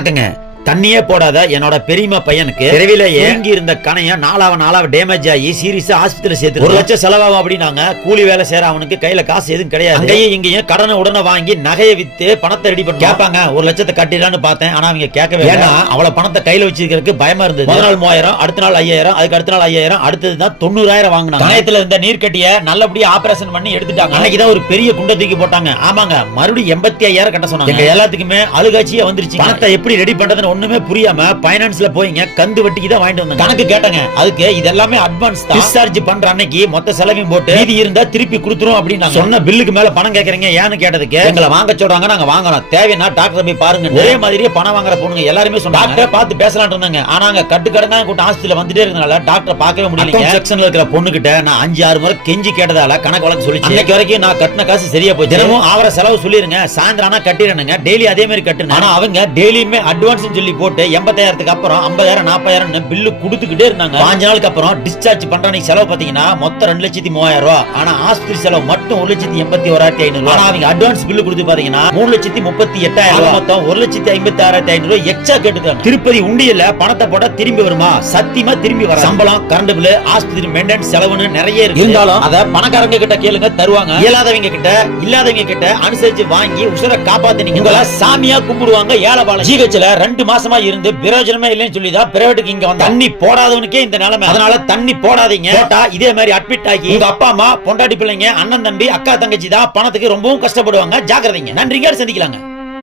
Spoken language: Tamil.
வணக்கங்க. தண்ணியே போடாத. என்னோட பெரியம்மா பையனுக்கு விரைவிலேயே இங்கி இருந்த கணைய நாளாவ நாளாவ டேமேஜ் ஆகி சீரியஸா ஆஸ்பத்திரி சேர்த்து ஒரு லட்சம் செலவாகும் அப்படின்னாங்க. கூலி வேலை செய்யற அவனுக்கு கையில காசு எதுவும் கிடையாது. அங்கேயும் இங்கேயும் கடனை உடனே வாங்கி நகையை வித்து பணத்தை ரெடி பண்ணி கேட்பாங்க. ஒரு லட்சத்தை கட்டிடலாம்னு பார்த்தேன். ஆனா அவங்க கேட்கவே. ஏன்னா அவளை பணத்தை கையில வச்சிருக்கிறதுக்கு பயமா இருந்தது. முதல் நாள் மூவாயிரம் அடுத்த நாள் ஐயாயிரம் அதுக்கு அடுத்த நாள் ஐயாயிரம் அடுத்தது தான் தொண்ணூறாயிரம் வாங்கினாங்க. கணையத்துல இருந்த நீர்க்கட்டிய நல்லபடியா ஆபரேஷன் பண்ணி எடுத்துட்டாங்க. அன்னைக்கு தான் ஒரு பெரிய குண்டை தூக்கி போட்டாங்க. ஆமாங்க மறுபடியும் எண்பத்தி ஐயாயிரம் கட்ட சொன்னாங்க. எல்லாத்துக்குமே அழுகாட்சியே வந்துருச்சு பணத்தை எப்படி ரெடி பண்றதுன்னு ஒண்ணுமே புரியாம பைனான்ஸ்ல போயிங்க கந்து வட்டிக்கு தான் வாங்கிட்டு வந்தாங்க. கணக்கு கேட்டாங்க. அதுக்கு இது எல்லாமே அட்வான்ஸ் தான். டிஸ்சார்ஜ் பண்ற அன்னைக்கு மொத்த செலவையும் போட்டு மீதி இருந்தா திருப்பி கொடுத்துரும் அப்படின்னு சொன்ன பில்லுக்கு மேல பணம் கேக்குறீங்க ஏன்னு கேட்டதுக்கு எங்களை வாங்க சொல்றாங்க நாங்க வாங்குறோம் தேவைன்னா டாக்டர் போய் பாருங்க. ஒரே மாதிரியே பணம் வாங்குற பொண்ணுங்க எல்லாருமே சொன்னாங்க. டாக்டர் பார்த்து பேசலாம்னு இருந்தாங்க. ஆனா அங்க கட்டு கடனா கூட்டம் ஆஸ்பத்திரியில வந்துட்டே இருந்தனால டாக்டர் பார்க்கவே முடியல செக்ஷன்ல இருக்கிற பொண்ணு கிட்ட நான் அஞ்சு ஆறு முறை கெஞ்சி கேட்டதால கணக்கு வழக்கு சொல்லி அன்னைக்கு வரைக்கும் நான் கட்டின காசு சரியா போச்சு. தினமும் ஆவர செலவு சொல்லிருங்க. சாயந்தரம் ஆனா கட்டிடுறேங்க டெய்லி அதே மாதிரி கட்டுங்க ஆனா அவங்க டெய்லியுமே அட்வான்ஸ் சொல்லி போட்டு எண்பத்தாயிரத்துக்கு அப்புறம் ஐம்பதாயிரம் நாற்பதாயிரம் பில்லு கொடுத்துக்கிட்டே இருந்தாங்க. பாஞ்சு நாளுக்கு அப்புறம் டிஸ்சார்ஜ் பண்ற செலவு பாத்தீங்கன்னா மொத்தம் ரெண்டு லட்சத்தி மூவாயிரம் ரூபாய் ஆனா ஆஸ்பத்திரி செலவு மட்டும் ஒரு லட்சத்தி எண்பத்தி ஓராயிரத்தி ஐநூறு அவங்க அட்வான்ஸ் பில்லு கொடுத்து பாத்தீங்கன்னா மூணு லட்சத்தி முப்பத்தி எட்டாயிரம் ரூபாய். மொத்தம் ஒரு லட்சத்தி ஐம்பத்தி ஆறாயிரத்தி ஐநூறு ரூபாய் எக்ஸ்ட்ரா கேட்டுக்காங்க திருப்பதி உண்டியல்ல பணத்தை போட்டா திரும்பி வருமா? சத்தியமா திரும்பி வர சம்பளம் கரண்ட் பில்லு ஆஸ்பத்திரி மெயின்டெனன்ஸ் செலவுன்னு நிறைய இருக்கு இருந்தாலும் அத பணக்காரங்க கிட்ட கேளுங்க தருவாங்க. இயலாதவங்க கிட்ட இல்லாதவங்க கிட்ட அனுசரிச்சு வாங்கி உசுர காப்பாத்தினீங்க உங்களை சாமியா கும்பிடுவாங்க ஏழபாலம் ஜிஹெச்ல ரெண்டு மாசமா இருந்து பிரயோஜனமே இல்லைன்னு சொல்லி தான் பிரைவேட்டுக்கு இங்க வந்து. தண்ணி போடாதவனுக்கே இந்த நிலைமை. அதனால தண்ணி போடாதீங்க. போட்டா இதே மாதிரி அட்மிட் ஆகி உங்க அப்பா அம்மா பொண்டாட்டி பிள்ளைங்க அண்ணன் தம்பி அக்கா தங்கச்சி தான் பணத்துக்கு ரொம்பவும் கஷ்டப்படுவாங்க. ஜாக்கிரதைங்க. நன்றிங்க. சந்திக்கலாங்க.